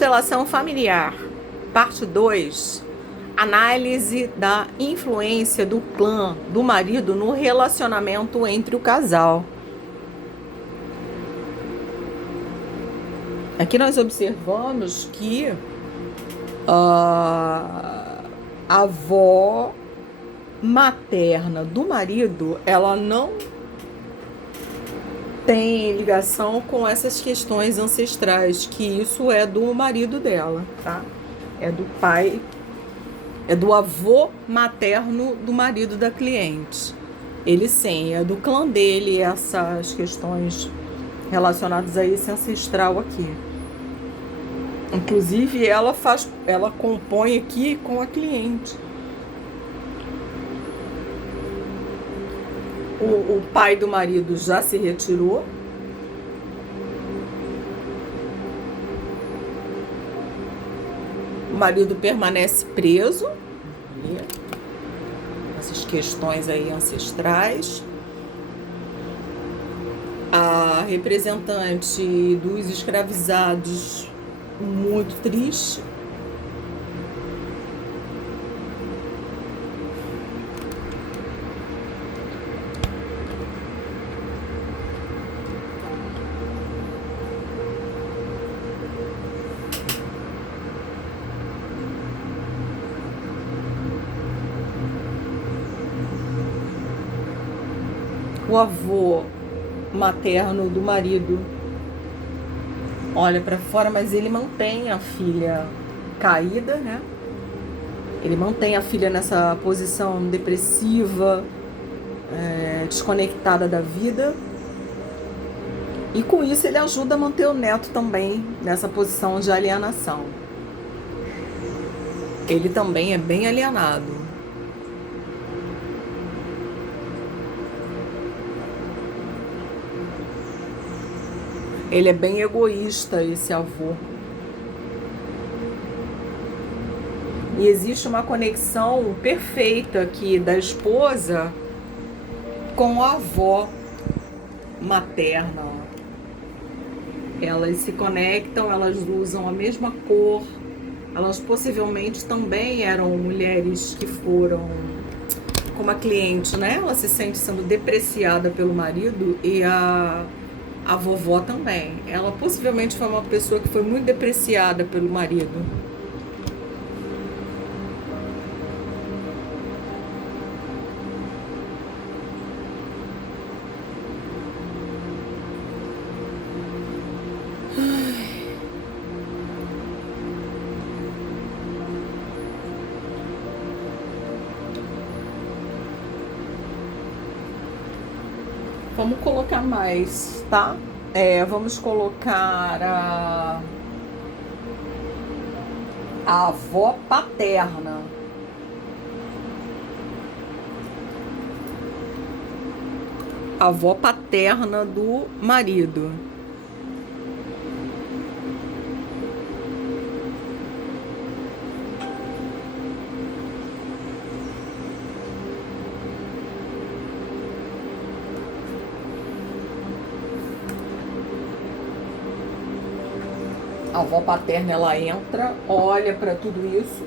Constelação familiar, parte 2. Análise da influência do clã do marido no relacionamento entre o casal. Aqui nós observamos que a avó materna do marido, ela não tem ligação com essas questões ancestrais, que isso é do marido dela, tá? É do pai, é do avô materno do marido da cliente. Ele sim, é do clã dele, essas questões relacionadas a esse ancestral aqui. Inclusive, ela compõe aqui com a cliente. O pai do marido já se retirou. O marido permanece preso. Essas questões aí ancestrais. A representante dos escravizados, muito triste. O avô materno do marido olha para fora, mas ele mantém a filha caída, né? Ele mantém a filha nessa posição depressiva, desconectada da vida. E com isso ele ajuda a manter o neto também nessa posição de alienação. Ele também é bem alienado. Ele é bem egoísta, esse avô. E existe uma conexão perfeita aqui da esposa com a avó materna. Elas se conectam, elas usam a mesma cor. Elas possivelmente também eram mulheres que foram, como a cliente, né? Ela se sente sendo depreciada pelo marido e a vovó também. Ela possivelmente foi uma pessoa que foi muito depreciada pelo marido. Vamos colocar mais, tá? Vamos colocar a avó paterna. A avó paterna do marido. A avó paterna, ela entra, olha para tudo isso.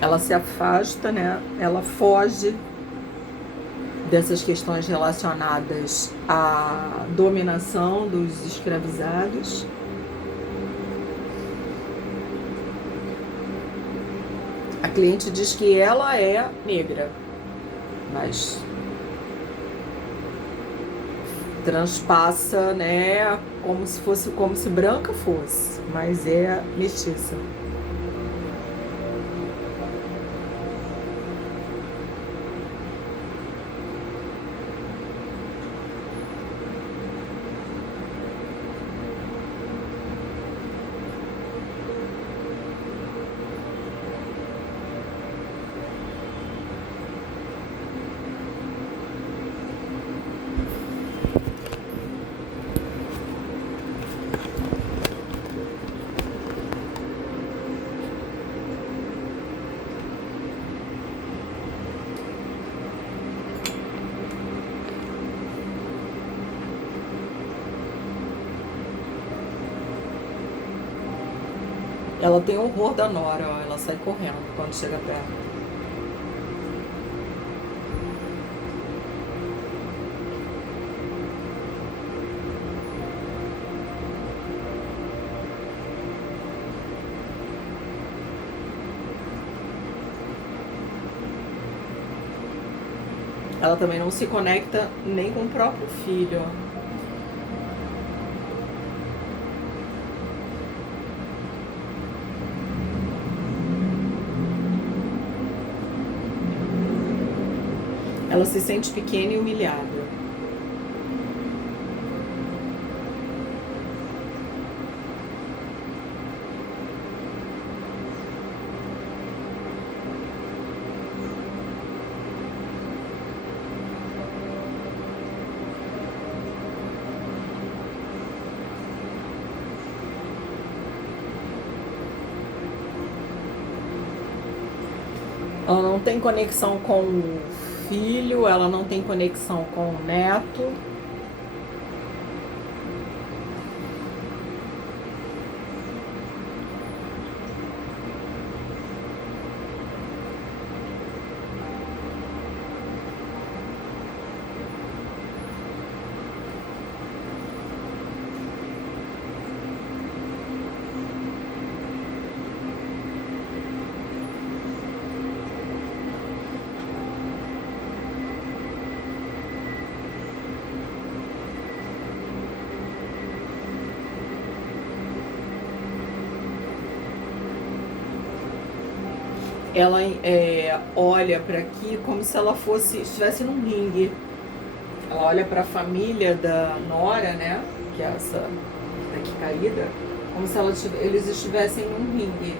Ela se afasta, né? Ela foge dessas questões relacionadas à dominação dos escravizados. A cliente diz que ela é negra, mas transpassa, né? Como se branca fosse, mas é mestiça. Ela tem horror da Nora, ó. Ela sai correndo quando chega perto. Ela também não se conecta nem com o próprio filho, ó. Ela se sente pequena e humilhada. Ela não tem conexão com o filho, ela não tem conexão com o neto. Ela olha para aqui como se ela estivesse num ringue. Ela olha para a família da Nora, né? Que é essa que tá aqui caída, como se eles estivessem num ringue.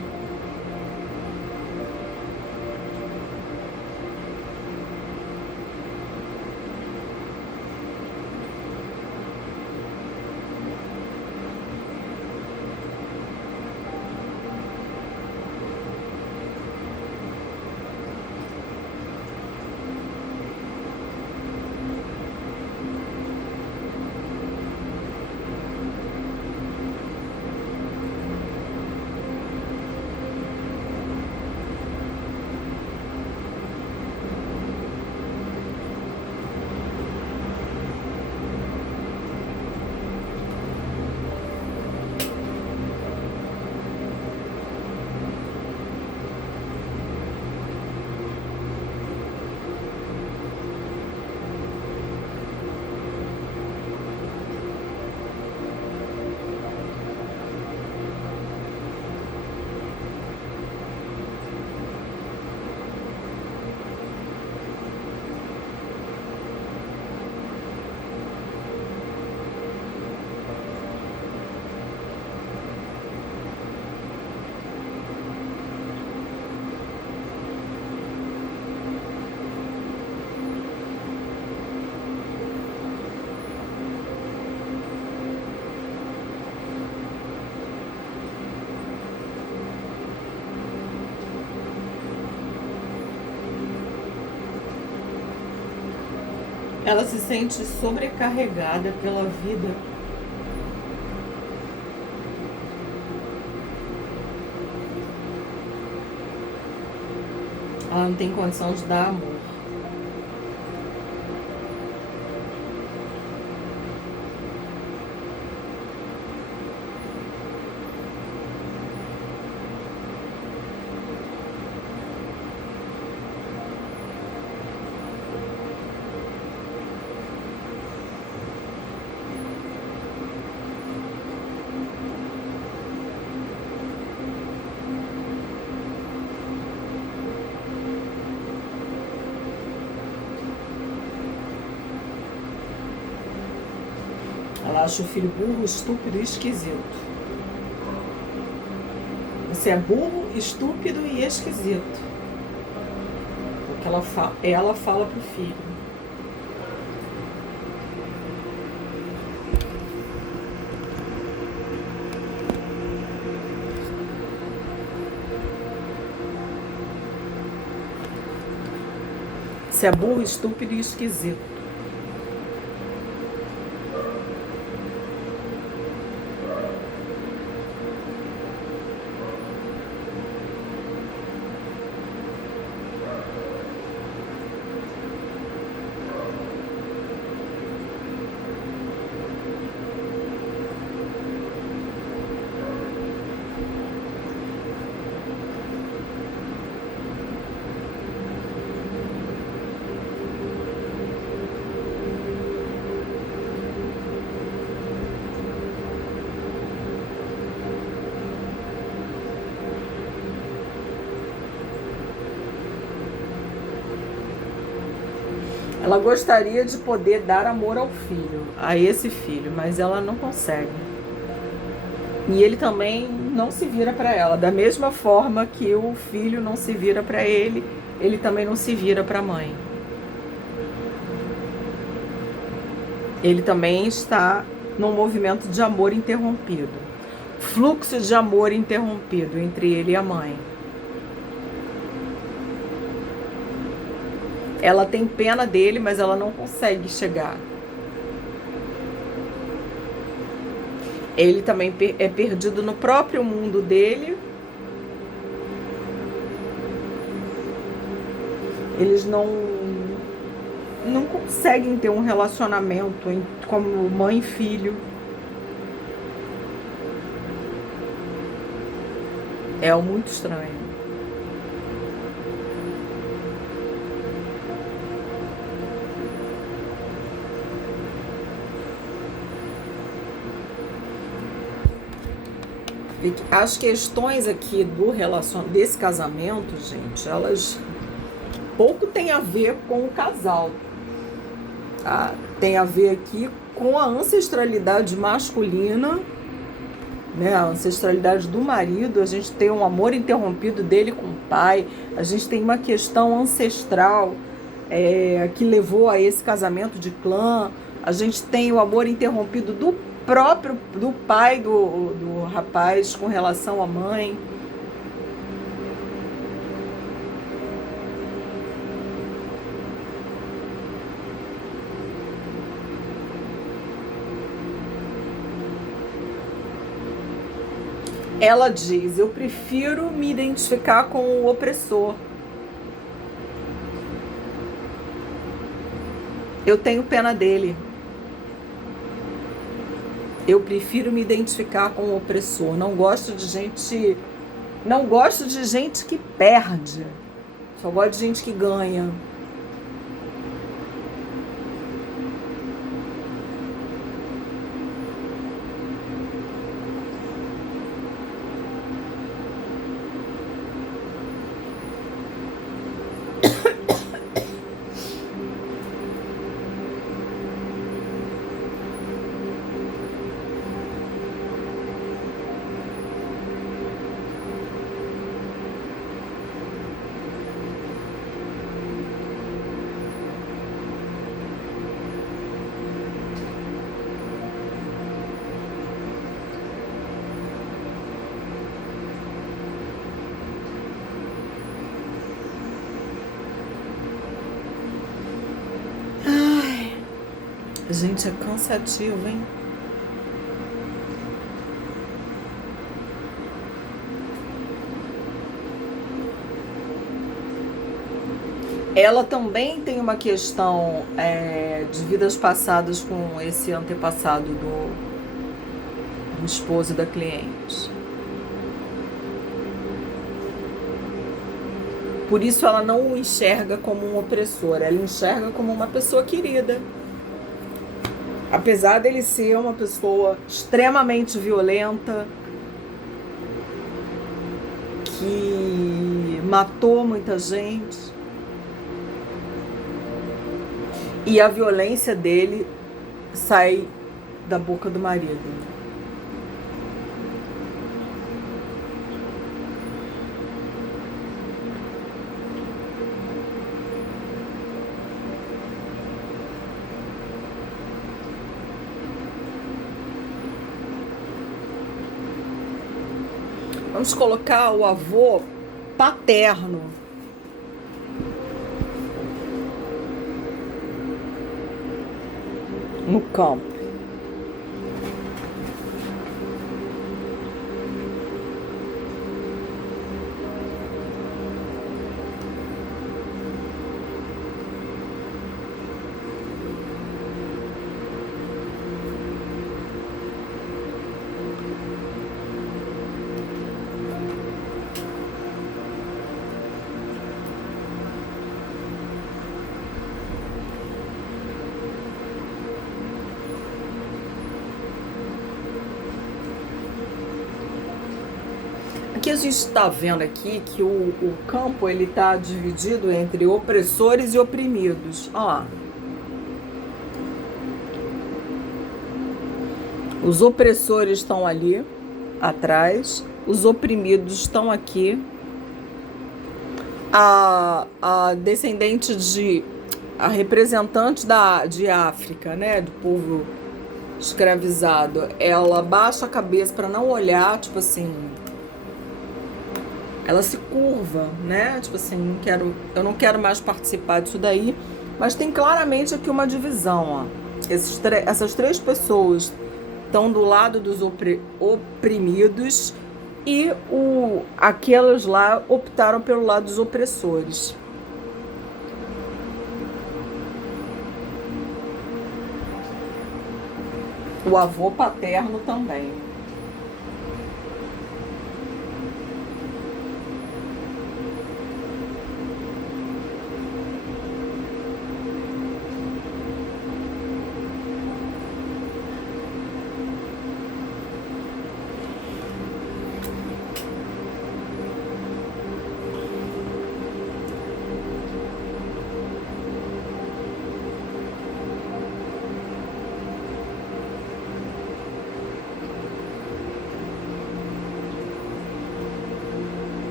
Ela se sente sobrecarregada pela vida. Ela não tem condição de dar amor. Ela acha o filho burro, estúpido e esquisito. Você é burro, estúpido e esquisito. O que ela fala pro filho. Você é burro, estúpido e esquisito. Ela gostaria de poder dar amor ao filho, a esse filho, mas ela não consegue. E ele também não se vira para ela. Da mesma forma que o filho não se vira para ele, ele também não se vira para a mãe. Ele também está num movimento de amor interrompido. Fluxo de amor interrompido entre ele e a mãe. Ela tem pena dele, mas ela não consegue chegar. Ele também é perdido no próprio mundo dele. Eles não conseguem ter um relacionamento como mãe e filho. É muito estranho. As questões aqui desse casamento, gente, elas pouco têm a ver com o casal, tá? Tem a ver aqui com a ancestralidade masculina, né? A ancestralidade do marido. A gente tem um amor interrompido dele com o pai, a gente tem uma questão ancestral que levou a esse casamento de clã, a gente tem o amor interrompido do pai do rapaz com relação à mãe. Ela diz: eu prefiro me identificar com o opressor. Eu tenho pena dele. Eu prefiro me identificar com o opressor. Não gosto de gente que perde. Só gosto de gente que ganha. Gente, é cansativo, hein? Ela também tem uma questão de vidas passadas com esse antepassado do esposo da cliente. Por isso ela não o enxerga como um opressor, ela enxerga como uma pessoa querida. Apesar dele ser uma pessoa extremamente violenta, que matou muita gente, e a violência dele sai da boca do marido. Vamos colocar o avô paterno. No campo. Aqui a gente está vendo aqui que o campo ele está dividido entre opressores e oprimidos. Ó lá. Os opressores estão ali atrás, os oprimidos estão aqui. A descendente a representante de África, né, do povo escravizado, ela baixa a cabeça para não olhar, tipo assim, ela se curva, né, tipo assim, eu não quero mais participar disso daí, mas tem claramente aqui uma divisão, ó. Essas três pessoas estão do lado dos oprimidos e aquelas lá optaram pelo lado dos opressores. O avô paterno também.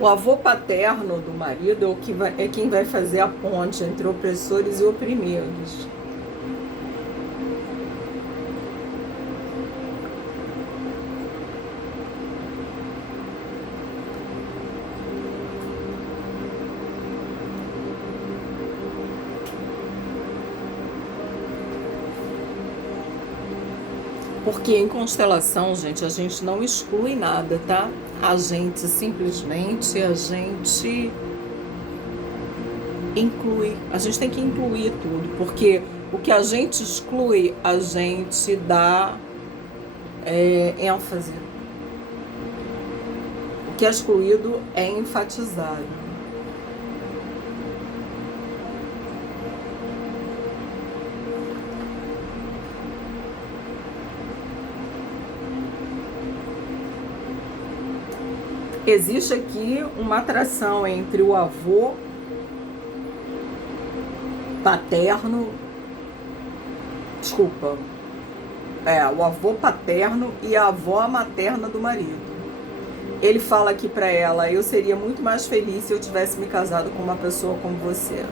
O avô paterno do marido é quem vai fazer a ponte entre opressores e oprimidos. Porque em constelação, gente, a gente não exclui nada, tá? A gente simplesmente, inclui. A gente tem que incluir tudo, porque o que a gente exclui, a gente dá ênfase. O que é excluído é enfatizado. Existe aqui uma atração entre o avô paterno, o avô paterno e a avó materna do marido. Ele fala aqui pra ela: eu seria muito mais feliz se eu tivesse me casado com uma pessoa como você.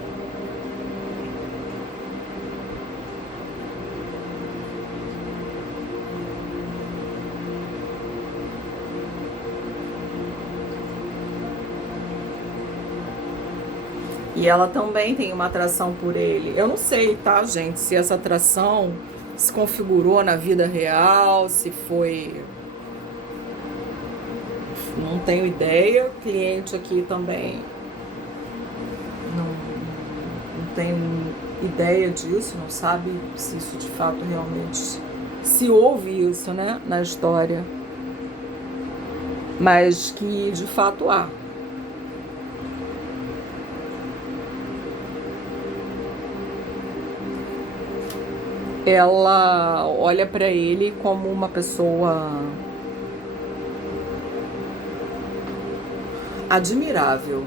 E ela também tem uma atração por ele. Eu não sei, tá, gente, se essa atração se configurou na vida real, se foi... Não tenho ideia. O cliente aqui também não tem ideia disso, não sabe se isso de fato realmente... Se houve isso, né, na história. Mas que de fato há. Ela olha para ele como uma pessoa admirável.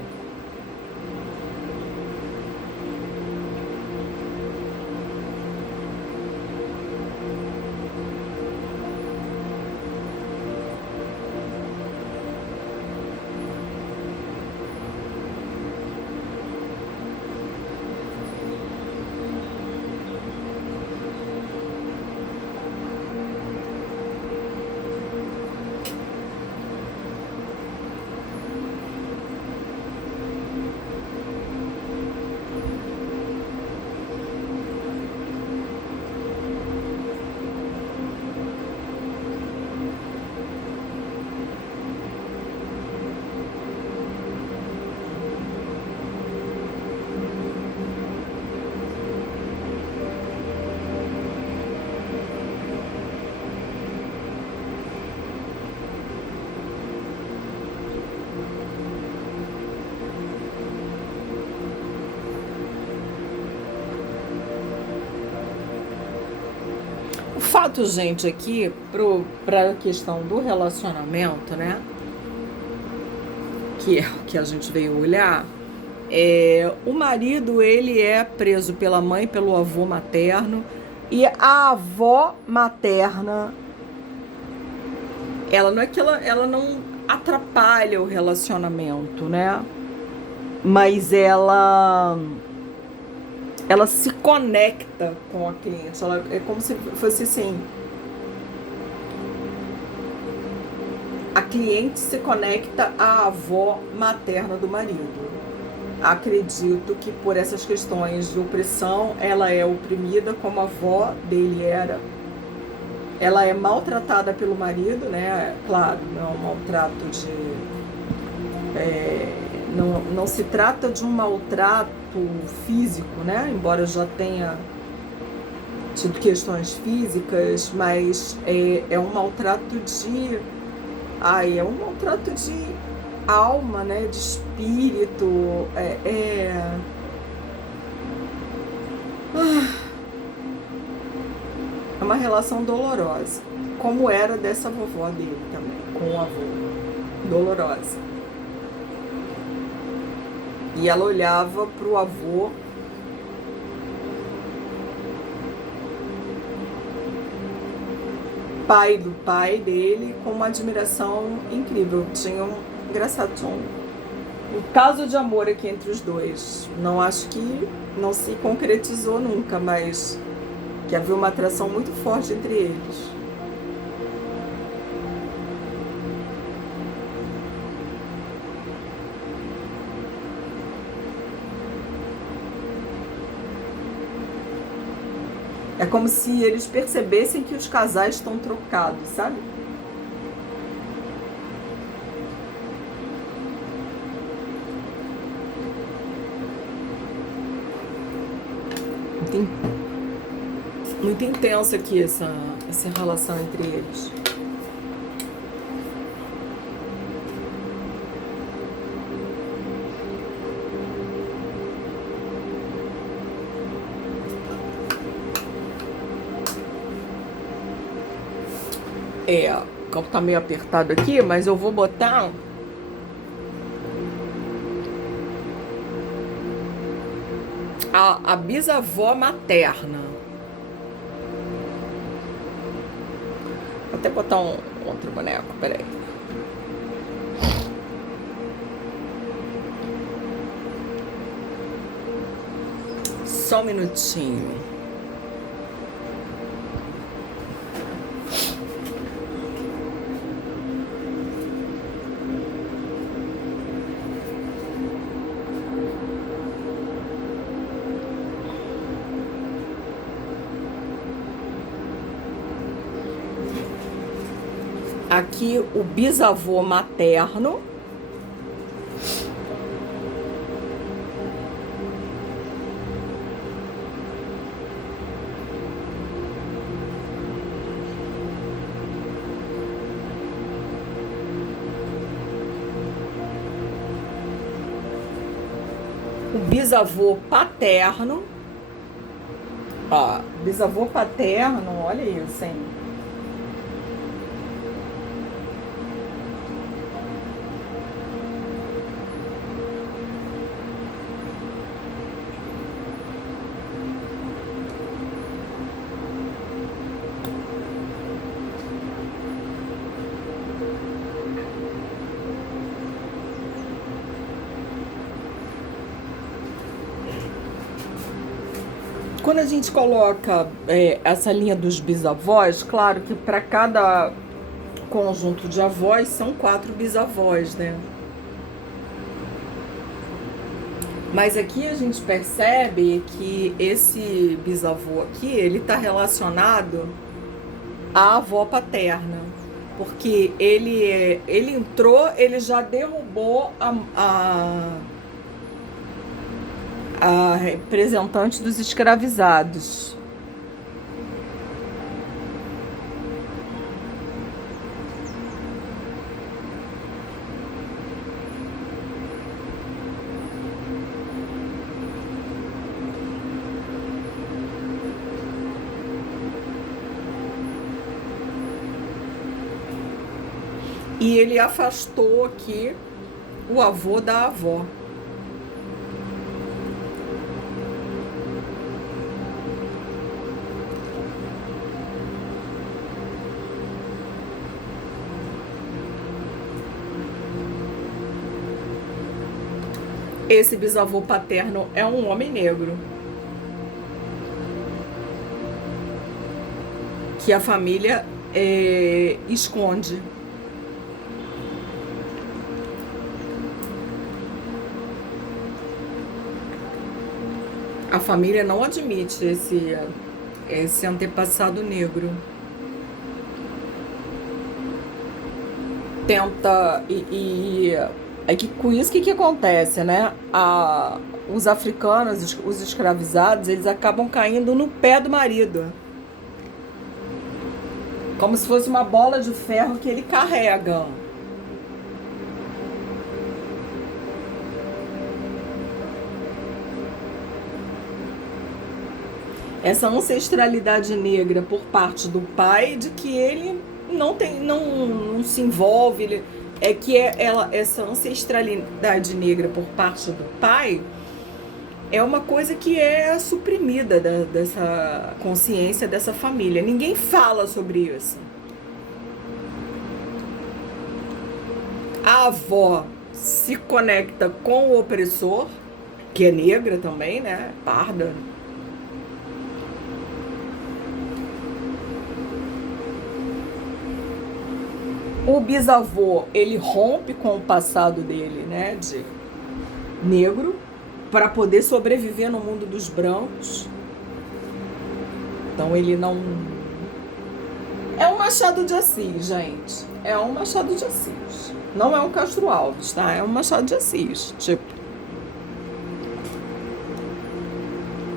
fato, gente, aqui, para a questão do relacionamento, né? Que é o que a gente veio olhar, o marido, ele é preso pela mãe, pelo avô materno, e a avó materna, ela não é que ela não atrapalha o relacionamento, né? Mas ela se conecta com a cliente. É como se fosse assim, a cliente se conecta à avó materna do marido. Acredito que por essas questões de opressão, ela é oprimida como a avó dele era. Ela é maltratada pelo marido, né? Claro, não é um maltrato de... não se trata de um maltrato físico, né? Embora eu já tenha tido questões físicas, mas é um maltrato de... é um maltrato de alma, né? De espírito. É uma relação dolorosa, como era dessa vovó dele também, com o avô. Dolorosa. E ela olhava pro avô pai do pai dele com uma admiração incrível. Engraçado, tinha um caso de amor aqui entre os dois. Não acho que não se concretizou nunca, mas que havia uma atração muito forte entre eles. É como se eles percebessem que os casais estão trocados, sabe? Muito intensa aqui essa relação entre eles. O campo tá meio apertado aqui, mas eu vou botar a bisavó materna. Vou até botar um outro boneco, peraí. Só um minutinho. Aqui o bisavô materno. O bisavô paterno. Ó, bisavô paterno, olha isso, hein? Quando a gente coloca essa linha dos bisavós, claro que para cada conjunto de avós são 4 bisavós, né? Mas aqui a gente percebe que esse bisavô aqui, ele está relacionado à avó paterna, porque ele entrou, ele já derrubou a representante dos escravizados. e ele afastou aqui o avô da avó. Esse bisavô paterno é um homem negro que a família esconde. A família não admite esse antepassado negro. Tenta é que com isso que acontece, né? Os africanos, os escravizados, eles acabam caindo no pé do marido, como se fosse uma bola de ferro que ele carrega. Essa ancestralidade negra por parte do pai, de que ele não se envolve, essa ancestralidade negra por parte do pai é uma coisa que é suprimida dessa consciência dessa família. Ninguém fala sobre isso. A avó se conecta com o opressor, que é negra também, né? Parda. O bisavô, ele rompe com o passado dele, né, de negro, para poder sobreviver no mundo dos brancos. Então ele não... É um Machado de Assis, gente. É um Machado de Assis. Não é um Castro Alves, tá? É um Machado de Assis. Tipo,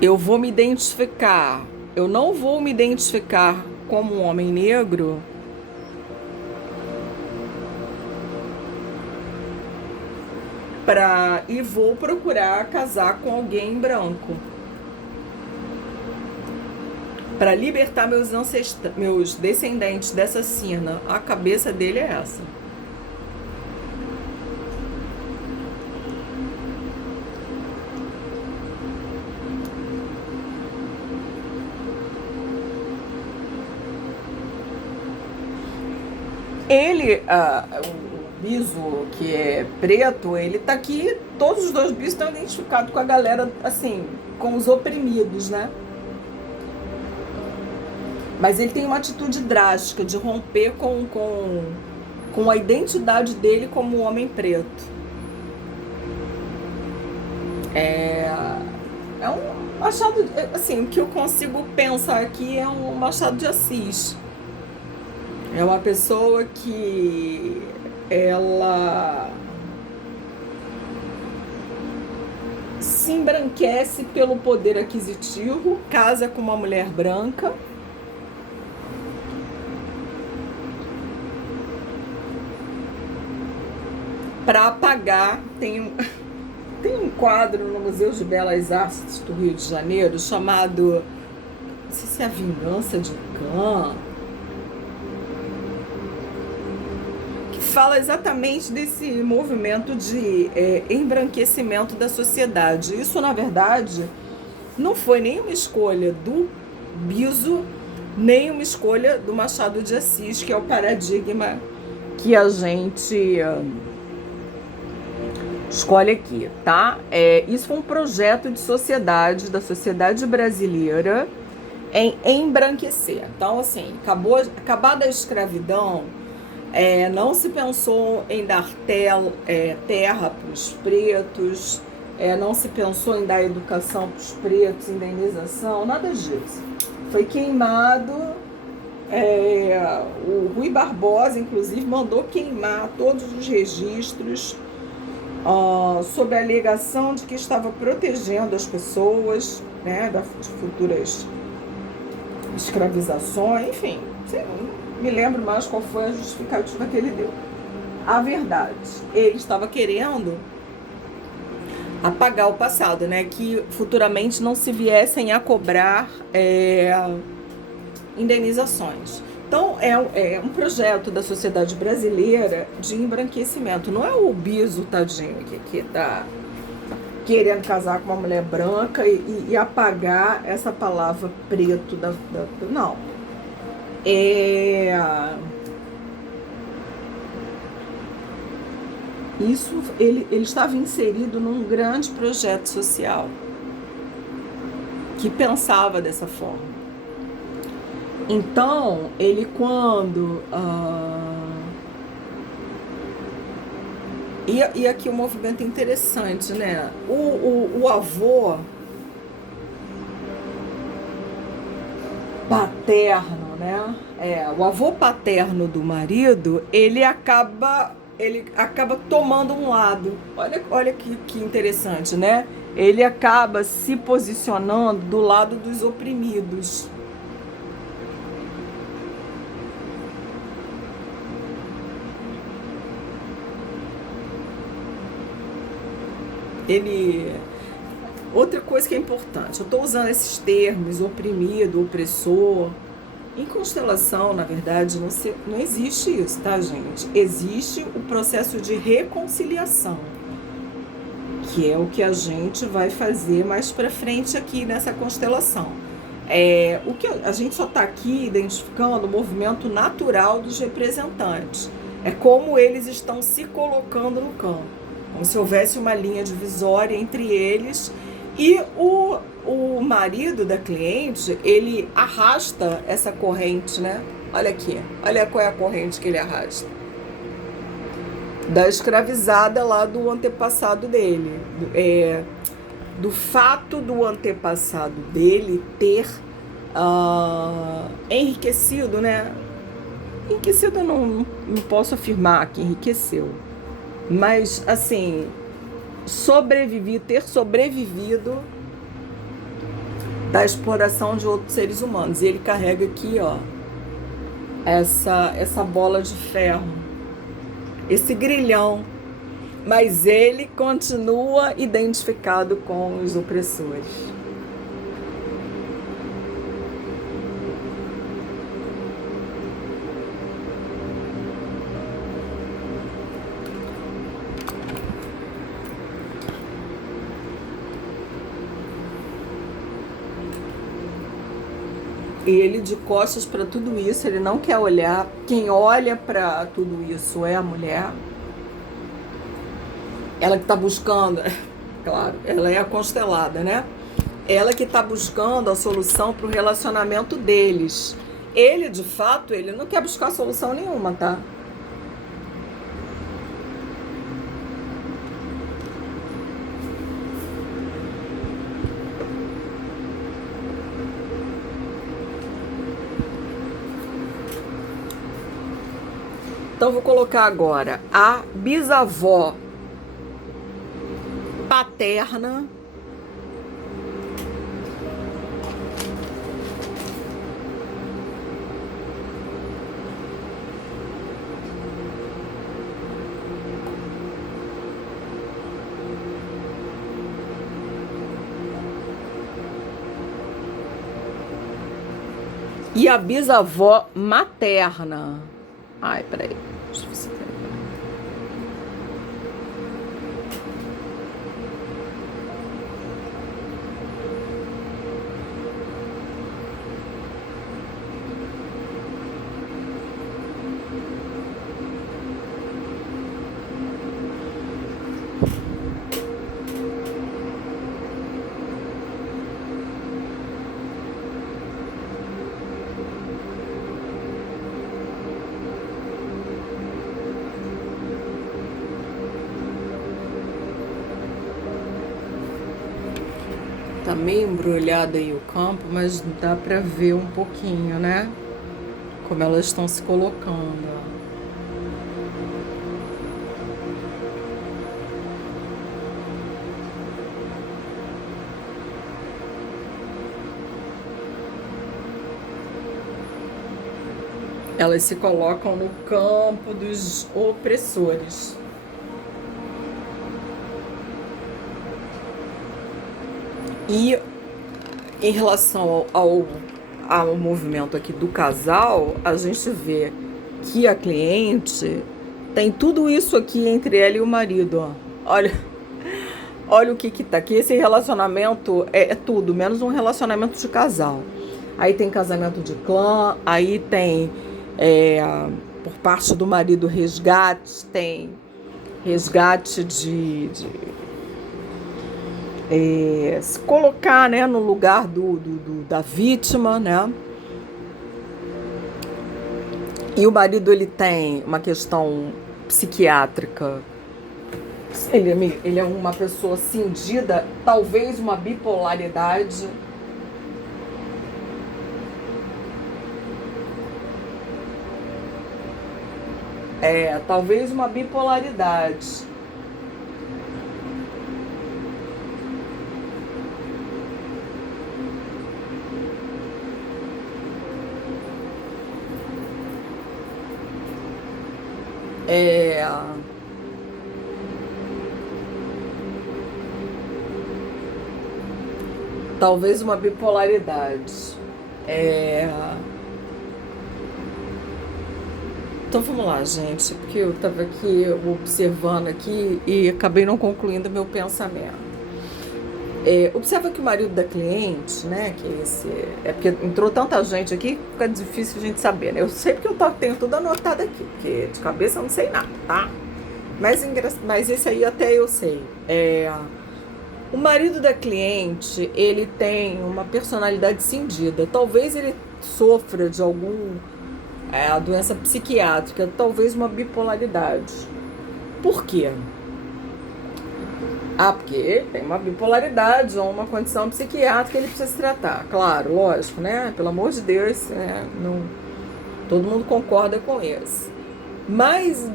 eu vou me identificar. Eu não vou me identificar como um homem negro e vou procurar casar com alguém branco para libertar meus descendentes dessa sina. A cabeça dele é essa. Ele, o biso que é preto, ele tá aqui, todos os dois bisos estão identificados com a galera, assim, com os oprimidos, né? Mas ele tem uma atitude drástica de romper com a identidade dele como homem preto. É um Machado, assim, o que eu consigo pensar aqui é um Machado de Assis. É uma pessoa que ela se embranquece pelo poder aquisitivo, casa com uma mulher branca, para apagar. Tem um quadro no Museu de Belas Artes do Rio de Janeiro chamado, não sei se é A Vingança de Khan, fala exatamente desse movimento de embranquecimento da sociedade. Isso, na verdade, não foi nenhuma escolha do Biso, nem uma escolha do Machado de Assis, que é o paradigma que a gente escolhe aqui, tá? Isso foi um projeto de sociedade, da sociedade brasileira, em embranquecer. Então, assim, acabada a escravidão, não se pensou em dar terra para os pretos, não se pensou em dar educação para os pretos, indenização, nada disso. Foi queimado. O Rui Barbosa, inclusive, mandou queimar todos os registros sob a alegação de que estava protegendo as pessoas, né, das futuras escravizações, enfim, não me lembro mais qual foi a justificativa que ele deu. A verdade, ele estava querendo apagar o passado, né, que futuramente não se viessem a cobrar indenizações. Então, é um projeto da sociedade brasileira de embranquecimento. Não é o Biso, tadinho, que tá querendo casar com uma mulher branca e apagar essa palavra preto não. Isso, ele estava inserido num grande projeto social que pensava dessa forma. Então, ele quando... E aqui o movimento é interessante, né? O avô paterno, né? O avô paterno do marido, ele acaba tomando um lado. Olha que interessante, né? Ele acaba se posicionando do lado dos oprimidos. Outra coisa que é importante, eu estou usando esses termos, oprimido, opressor. Em constelação, na verdade, não existe isso, tá, gente? Existe o processo de reconciliação, que é o que a gente vai fazer mais pra frente aqui nessa constelação. O que a gente só está aqui identificando o movimento natural dos representantes. É como eles estão se colocando no campo, como se houvesse uma linha divisória entre eles e o marido da cliente, ele arrasta essa corrente, né? Olha aqui, olha qual é a corrente que ele arrasta. Da escravizada lá do antepassado dele. Do fato do antepassado dele ter enriquecido, né? Enriquecido eu não posso afirmar que enriqueceu. Mas, assim, ter sobrevivido da exploração de outros seres humanos. E ele carrega aqui, ó, essa bola de ferro, esse grilhão. Mas ele continua identificado com os opressores. E ele de costas para tudo isso, ele não quer olhar. Quem olha para tudo isso é a mulher. Ela que está buscando, claro, ela é a constelada, né? Ela que está buscando a solução para o relacionamento deles. Ele, de fato, ele não quer buscar solução nenhuma, tá? Então, vou colocar agora a bisavó paterna e a bisavó materna. Ai, peraí. Deixa eu ver. Tá meio embrulhado aí o campo, mas dá pra ver um pouquinho, né? Como elas estão se colocando. Elas se colocam no campo dos opressores. E em relação ao movimento aqui do casal, a gente vê que a cliente tem tudo isso aqui entre ela e o marido, ó. Olha o que tá aqui. Esse relacionamento é tudo, menos um relacionamento de casal. Aí tem casamento de clã, aí tem, por parte do marido, resgate, tem resgate de se colocar, né, no lugar da vítima, né? E o marido, ele tem uma questão psiquiátrica. Ele é uma pessoa cindida, talvez uma bipolaridade. Talvez uma bipolaridade. Talvez uma bipolaridade. Então vamos lá, gente, porque eu estava aqui observando aqui e acabei não concluindo meu pensamento. Observa que o marido da cliente, né, que esse... porque entrou tanta gente aqui que fica difícil a gente saber, né? Eu sei porque eu tenho tudo anotado aqui, porque de cabeça eu não sei nada, tá? Mas esse aí até eu sei. O marido da cliente, ele tem uma personalidade cindida. Talvez ele sofra de a doença psiquiátrica, talvez uma bipolaridade. Por quê? Porque tem uma bipolaridade ou uma condição psiquiátrica que ele precisa se tratar. Claro, lógico, né? Pelo amor de Deus, né? Não, todo mundo concorda com isso. Mas,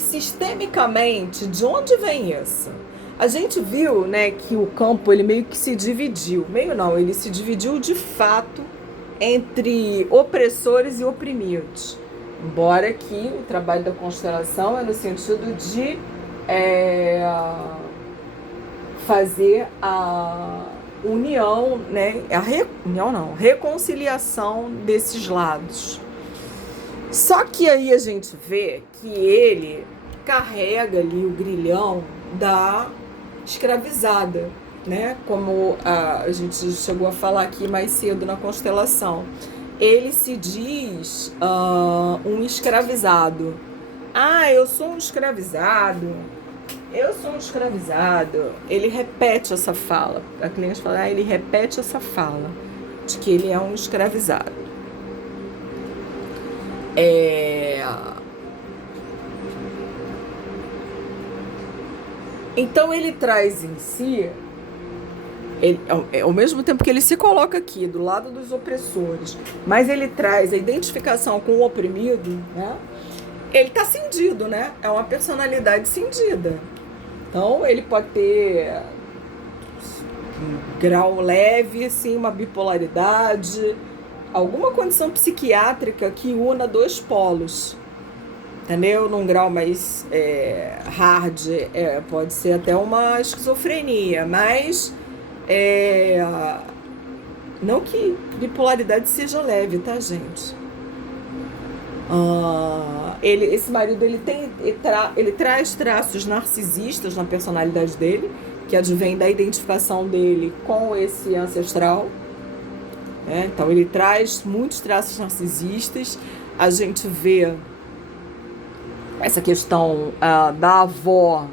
sistemicamente, de onde vem isso? A gente viu, né, que o campo, ele meio que se dividiu. Meio não, ele se dividiu de fato entre opressores e oprimidos. Embora que o trabalho da constelação é no sentido de fazer a união, né? Reconciliação desses lados. Só que aí a gente vê que ele carrega ali o grilhão da escravizada, né? Como a gente chegou a falar aqui mais cedo na constelação. Ele se diz um escravizado. Eu sou um escravizado. Eu sou um escravizado. Ele repete essa fala. A cliente fala, ele repete essa fala de que ele é um escravizado. Então ele traz em si, ao mesmo tempo que ele se coloca aqui do lado dos opressores, mas ele traz a identificação com o oprimido, né? Ele está cindido, né? É uma personalidade cindida. Então, ele pode ter um grau leve, assim, uma bipolaridade, alguma condição psiquiátrica que una dois polos, entendeu? Num grau mais hard, pode ser até uma esquizofrenia, mas não que bipolaridade seja leve, tá, gente? Esse marido, ele traz traços narcisistas na personalidade dele, que advém da identificação dele com esse ancestral, né? Então ele traz muitos traços narcisistas. A gente vê essa questão da avó,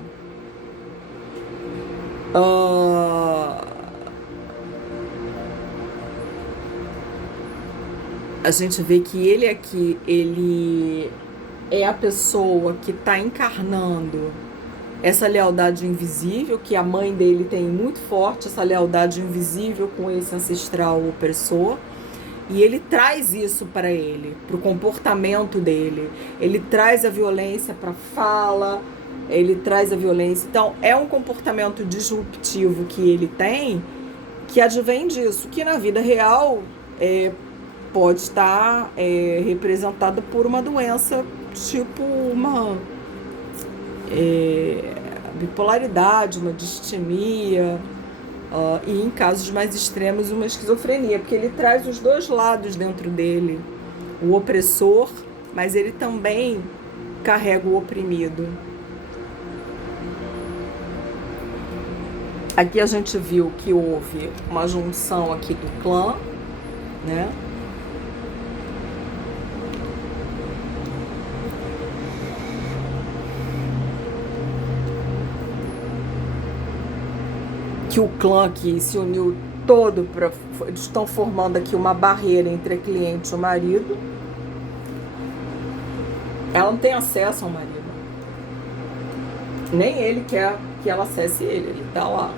a gente vê que ele aqui, ele é a pessoa que está encarnando essa lealdade invisível, que a mãe dele tem muito forte, essa lealdade invisível com esse ancestral opressor, e ele traz isso para ele, para o comportamento dele. Ele traz a violência para a fala, ele traz a violência. Então, é um comportamento disruptivo que ele tem, que advém disso, que na vida real pode estar representada por uma doença, tipo uma bipolaridade, uma distimia, e em casos mais extremos uma esquizofrenia, porque ele traz os dois lados dentro dele, o opressor, mas ele também carrega o oprimido. Aqui a gente viu que houve uma junção aqui do clã, né? Que o clã que se uniu todo, eles estão formando aqui uma barreira entre a cliente e o marido. Ela não tem acesso ao marido. Nem ele quer que ela acesse ele tá lá.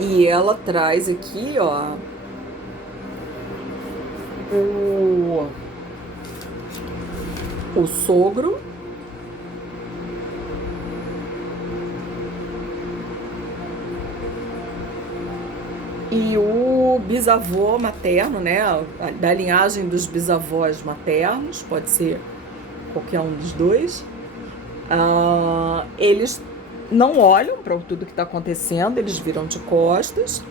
E ela traz aqui, ó, o sogro, e o bisavô materno, né, da linhagem dos bisavós maternos, pode ser qualquer um dos dois. Eles não olham para tudo que está acontecendo, eles viram de costas.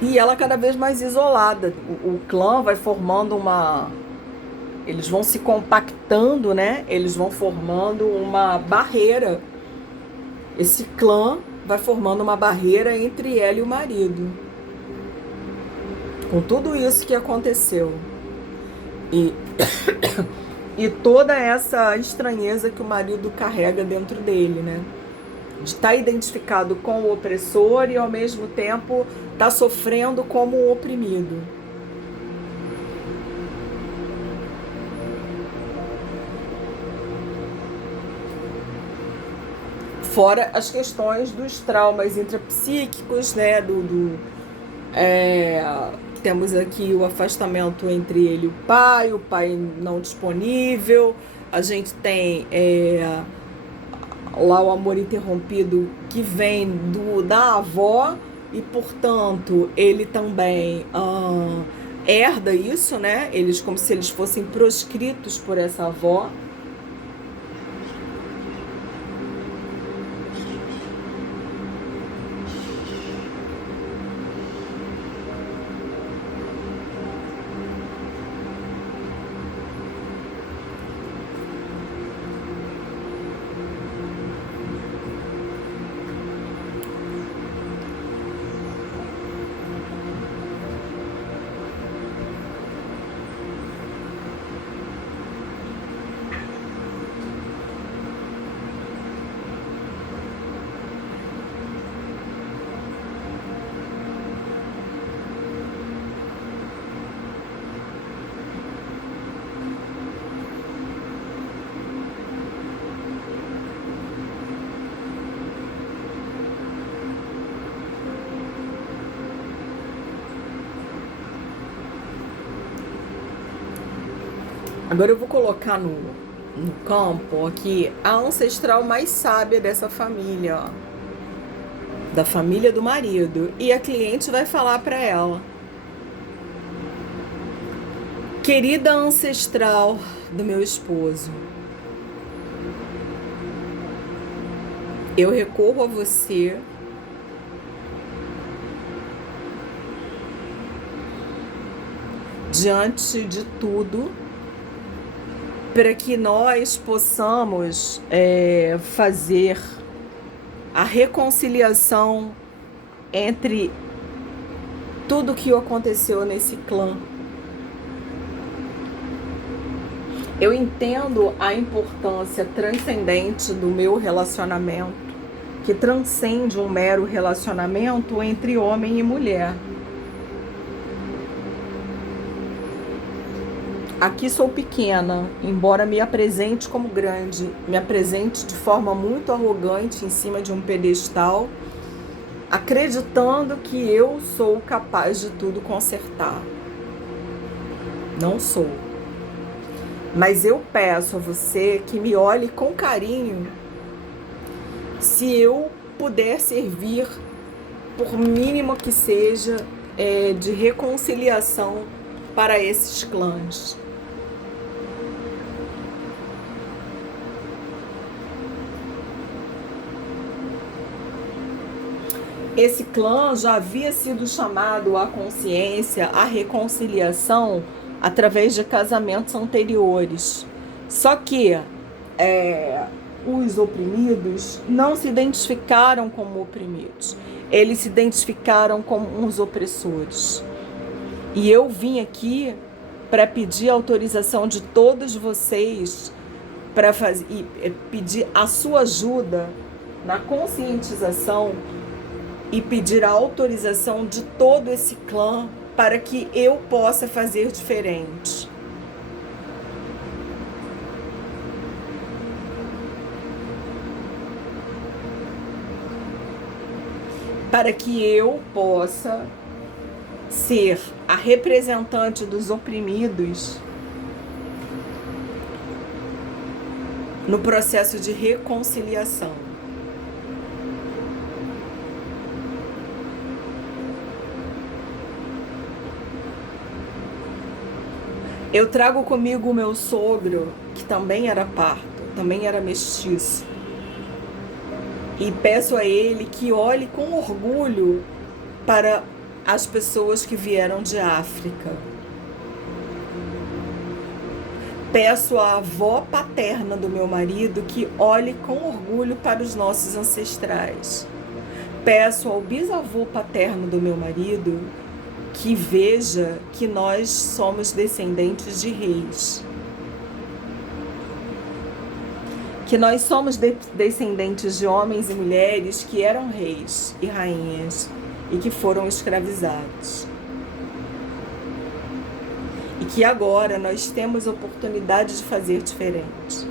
E ela cada vez mais isolada. O clã vai formando uma... Eles vão se compactando, né? Eles vão formando uma barreira. Esse clã vai formando uma barreira entre ela e o marido. Com tudo isso que aconteceu. E toda essa estranheza que o marido carrega dentro dele, né? De estar identificado com o opressor e ao mesmo tempo estar sofrendo como um oprimido. Fora as questões dos traumas intrapsíquicos, né? Temos aqui o afastamento entre ele e o pai não disponível. A gente tem lá o amor interrompido que vem da avó e, portanto, ele também herda isso, né? Eles como se eles fossem proscritos por essa avó. Agora eu vou colocar no campo aqui a ancestral mais sábia dessa família, ó, da família do marido. E a cliente vai falar para ela: querida ancestral do meu esposo, eu recorro a você diante de tudo, para que nós possamos fazer a reconciliação entre tudo que aconteceu nesse clã. Eu entendo a importância transcendente do meu relacionamento, que transcende um mero relacionamento entre homem e mulher. Aqui sou pequena, embora me apresente como grande, me apresente de forma muito arrogante em cima de um pedestal, acreditando que eu sou capaz de tudo consertar. Não sou. Mas eu peço a você que me olhe com carinho, se eu puder servir, por mínimo que seja, de reconciliação para esses clãs. esse clã já havia sido chamado à consciência, à reconciliação, através de casamentos anteriores. Só que os oprimidos não se identificaram como oprimidos. Eles se identificaram como uns opressores. E eu vim aqui para pedir autorização de todos vocês para pedir a sua ajuda na conscientização e pedir a autorização de todo esse clã para que eu possa fazer diferente. Para que eu possa ser a representante dos oprimidos no processo de reconciliação. Eu trago comigo o meu sogro, que também era pardo, também era mestiço. E peço a ele que olhe com orgulho para as pessoas que vieram de África. Peço à avó paterna do meu marido que olhe com orgulho para os nossos ancestrais. Peço ao bisavô paterno do meu marido que veja que nós somos descendentes de reis. Que nós somos descendentes de homens e mulheres que eram reis e rainhas e que foram escravizados. E que agora nós temos oportunidade de fazer diferente.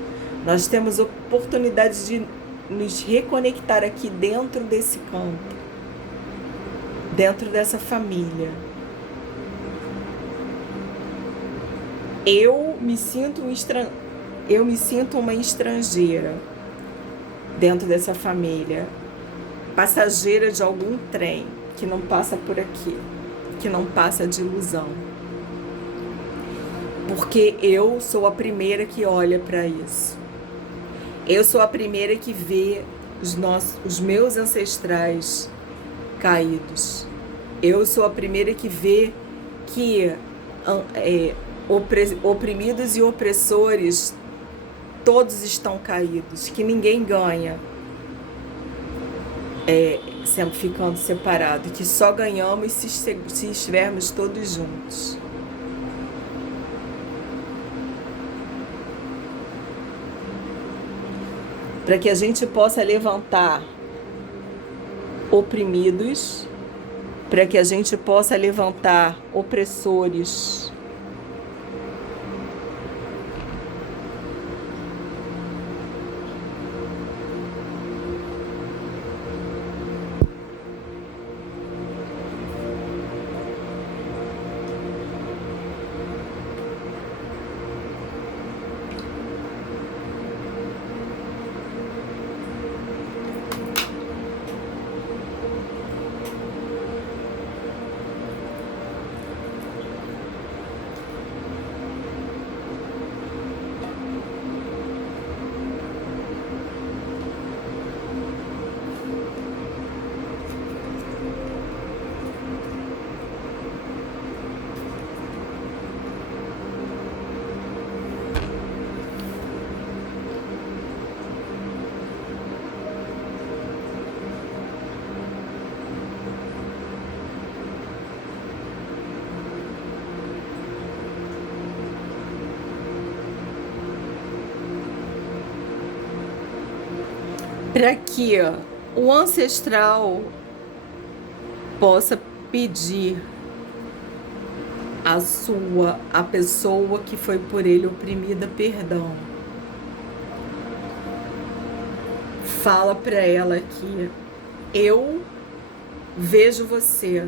Nós temos oportunidade de nos reconectar aqui dentro desse campo, dentro dessa família. Eu me sinto uma estrangeira dentro dessa família, passageira de algum trem que não passa por aqui, que não passa de ilusão. Porque eu sou a primeira que olha para isso. Eu sou a primeira que vê os meus ancestrais caídos. Eu sou a primeira que vê que oprimidos e opressores todos estão caídos, que ninguém ganha sempre ficando separado, que só ganhamos se estivermos todos juntos. Para que a gente possa levantar oprimidos, para que a gente possa levantar opressores, para que o ancestral possa pedir a pessoa que foi por ele oprimida perdão. Fala para ela que eu vejo você.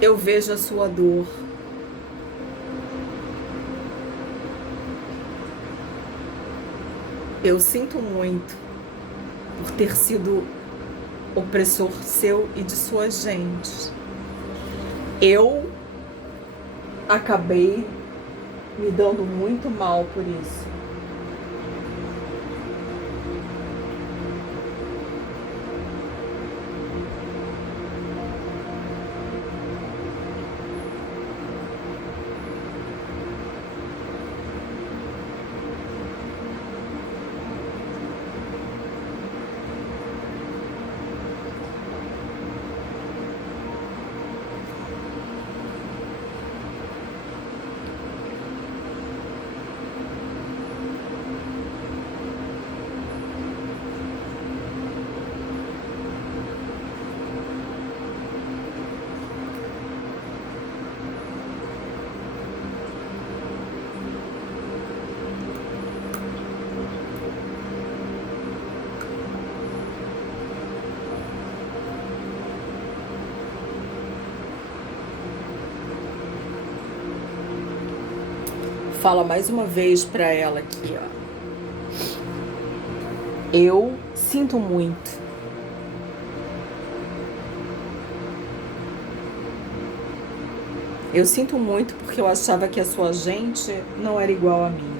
Eu vejo a sua dor. Eu sinto muito por ter sido opressor seu e de sua gente. Eu acabei me dando muito mal por isso. fala mais uma vez para ela aqui, ó. Eu sinto muito. Eu sinto muito porque eu achava que a sua gente não era igual a mim.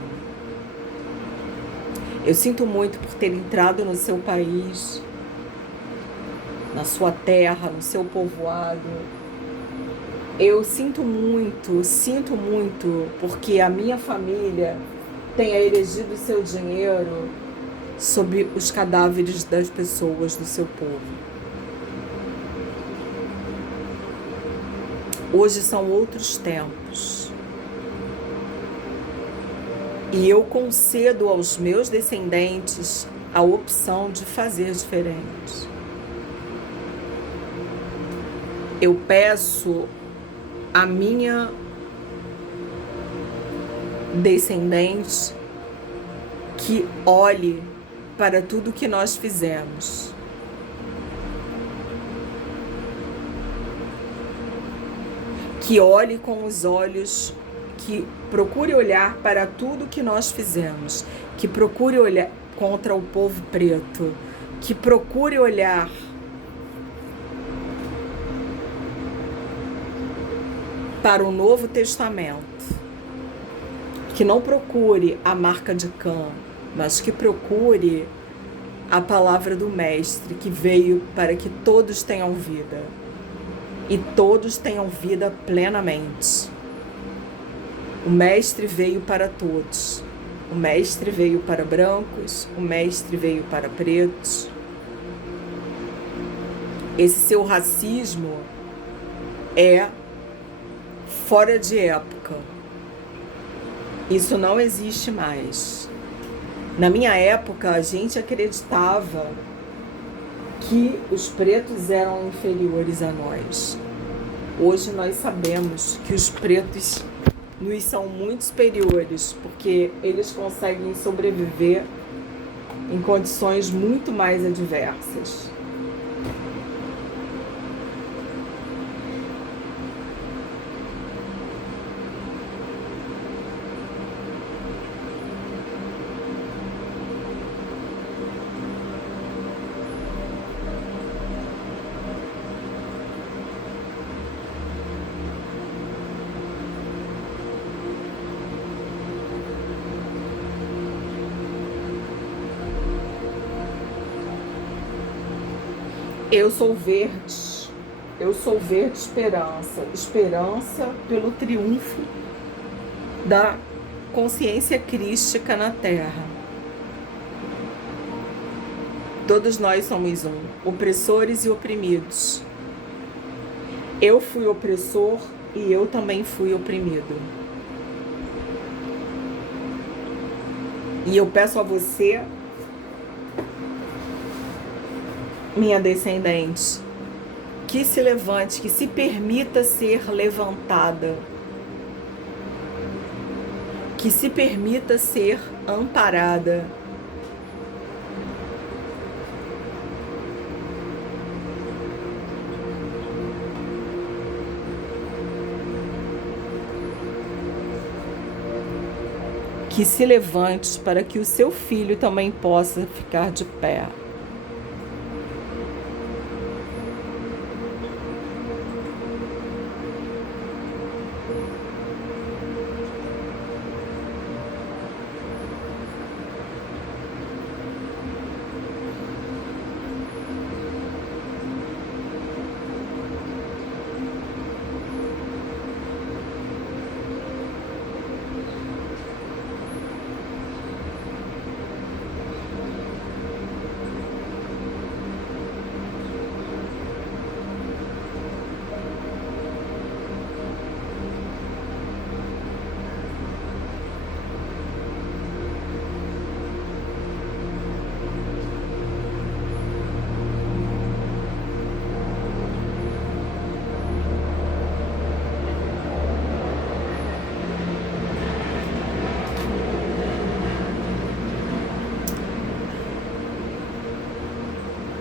Eu sinto muito por ter entrado no seu país, na sua terra, no seu povoado. Eu sinto muito porque a minha família tenha erigido seu dinheiro sobre os cadáveres das pessoas do seu povo. Hoje são outros tempos. E eu concedo aos meus descendentes a opção de fazer diferente. Eu peço a minha descendente que olhe para tudo que nós fizemos. Que olhe com os olhos, que procure olhar para tudo que nós fizemos, que procure olhar contra o povo preto, que procure olhar para o Novo Testamento, que não procure a marca de Cã, mas que procure a palavra do Mestre, que veio para que todos tenham vida. E todos tenham vida plenamente. O Mestre veio para todos. O Mestre veio para brancos, o Mestre veio para pretos. Esse seu racismo é fora de época. Isso não existe mais. Na minha época, a gente acreditava que os pretos eram inferiores a nós. Hoje nós sabemos que os pretos nos são muito superiores, porque eles conseguem sobreviver em condições muito mais adversas. Eu sou verde esperança, esperança pelo triunfo da consciência crística na Terra. Todos nós somos um, opressores e oprimidos. Eu fui opressor e eu também fui oprimido. E eu peço a você, minha descendente, que se levante, que se permita ser levantada, que se permita ser amparada. Que se levante para que o seu filho também possa ficar de pé.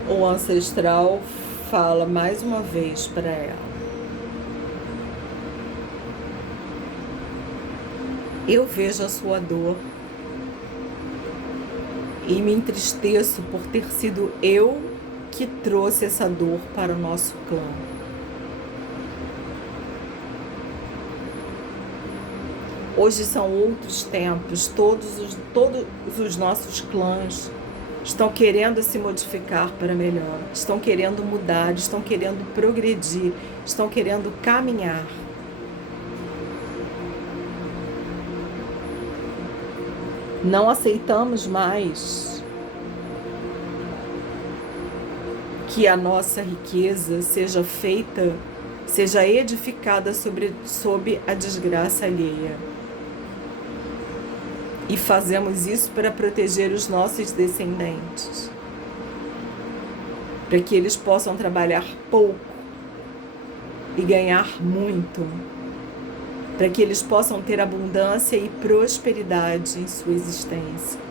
O ancestral fala mais uma vez para ela. Eu vejo a sua dor e me entristeço por ter sido eu que trouxe essa dor para o nosso clã. Hoje são outros tempos, todos os nossos clãs estão querendo se modificar para melhor, estão querendo mudar, estão querendo progredir, estão querendo caminhar. Não aceitamos mais que a nossa riqueza seja edificada sob a desgraça alheia. E fazemos isso para proteger os nossos descendentes, para que eles possam trabalhar pouco e ganhar muito, para que eles possam ter abundância e prosperidade em sua existência.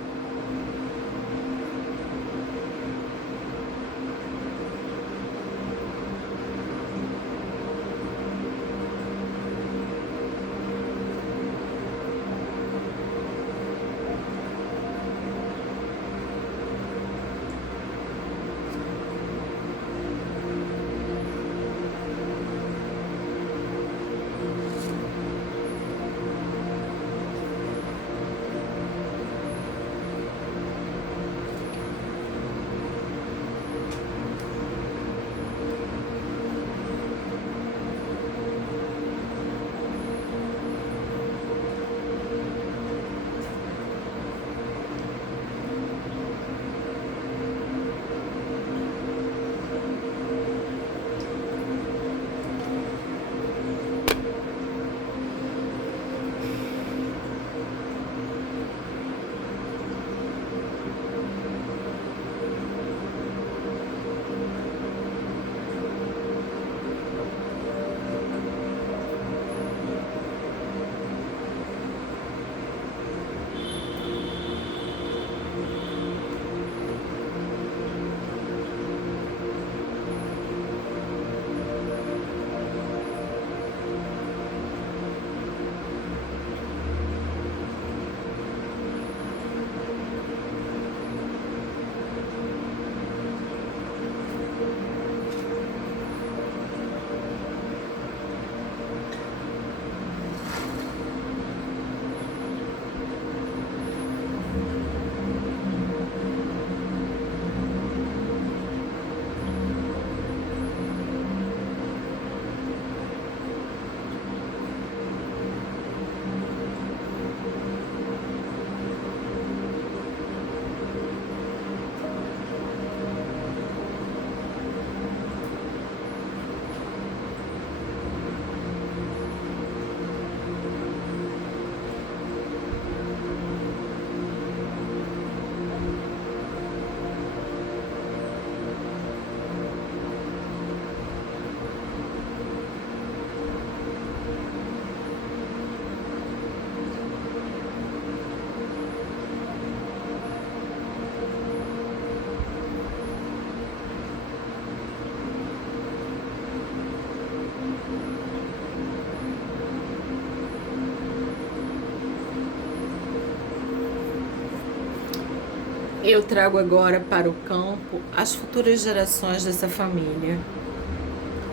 Eu trago agora para o campo as futuras gerações dessa família,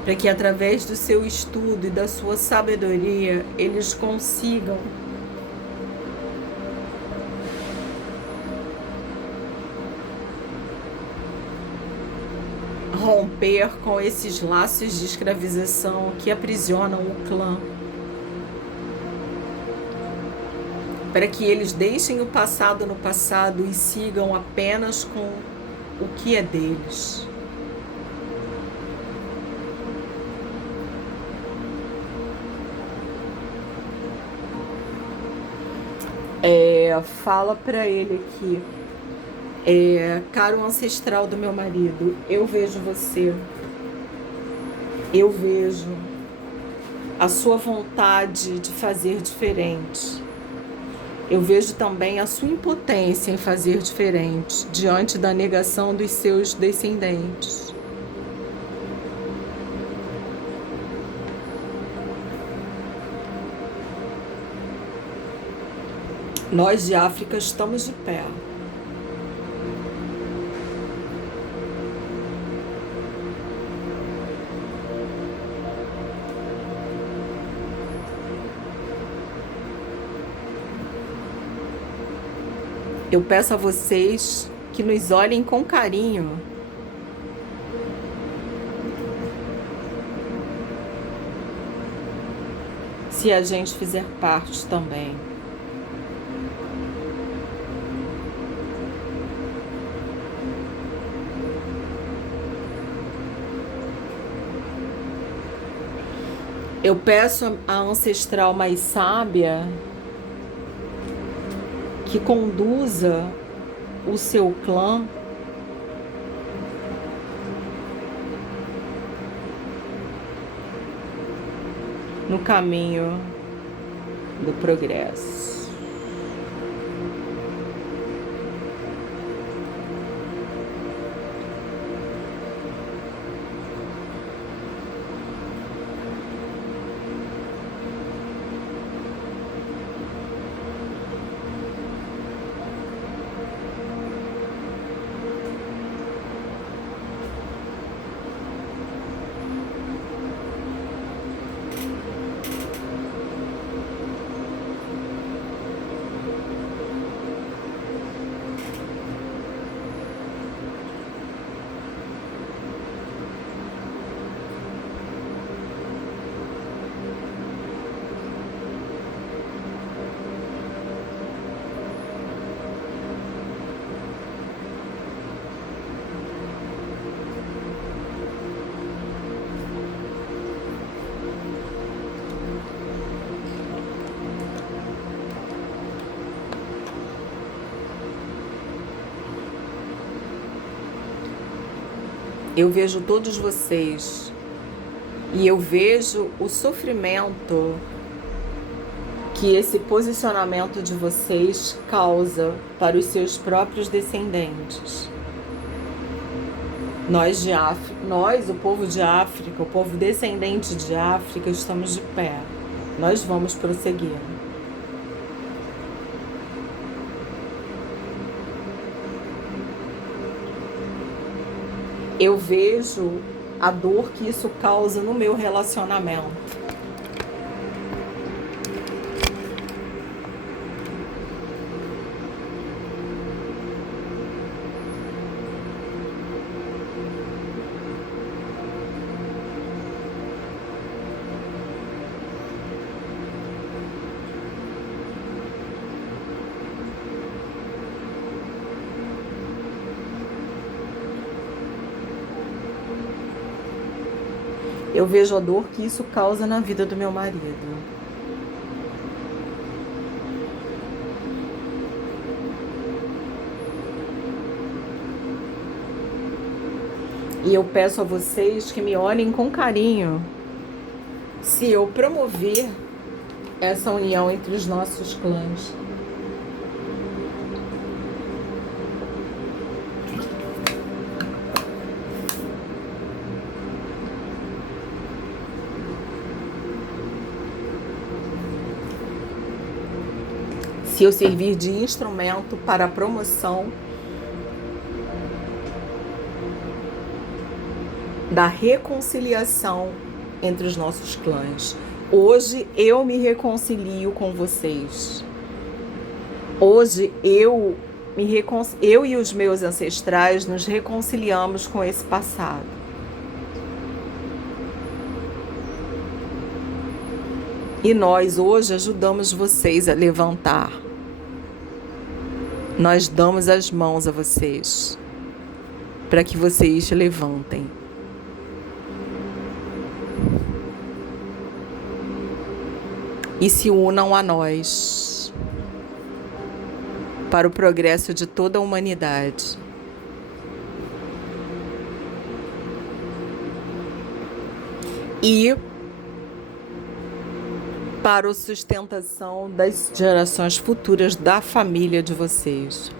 para que através do seu estudo e da sua sabedoria eles consigam romper com esses laços de escravização que aprisionam o clã, para que eles deixem o passado no passado e sigam apenas com o que é deles. Fala para ele aqui, caro ancestral do meu marido, eu vejo você, eu vejo a sua vontade de fazer diferente. Eu vejo também a sua impotência em fazer diferente diante da negação dos seus descendentes. Nós de África estamos de pé. Eu peço a vocês que nos olhem com carinho. Se a gente fizer parte também. Eu peço a ancestral mais sábia que conduza o seu clã no caminho do progresso. Eu vejo todos vocês e eu vejo o sofrimento que esse posicionamento de vocês causa para os seus próprios descendentes. Nós, o povo de África, o povo descendente de África, estamos de pé. Nós vamos prosseguir. Eu vejo a dor que isso causa no meu relacionamento. Eu vejo a dor que isso causa na vida do meu marido. E eu peço a vocês que me olhem com carinho se eu promover essa união entre os nossos clãs. Se eu servir de instrumento para a promoção da reconciliação entre os nossos clãs. Hoje eu me reconcilio com vocês. Hoje eu e os meus ancestrais nos reconciliamos com esse passado. E nós hoje ajudamos vocês a levantar. Nós damos as mãos a vocês para que vocês levantem. E se unam a nós para o progresso de toda a humanidade. E para a sustentação das gerações futuras da família de vocês.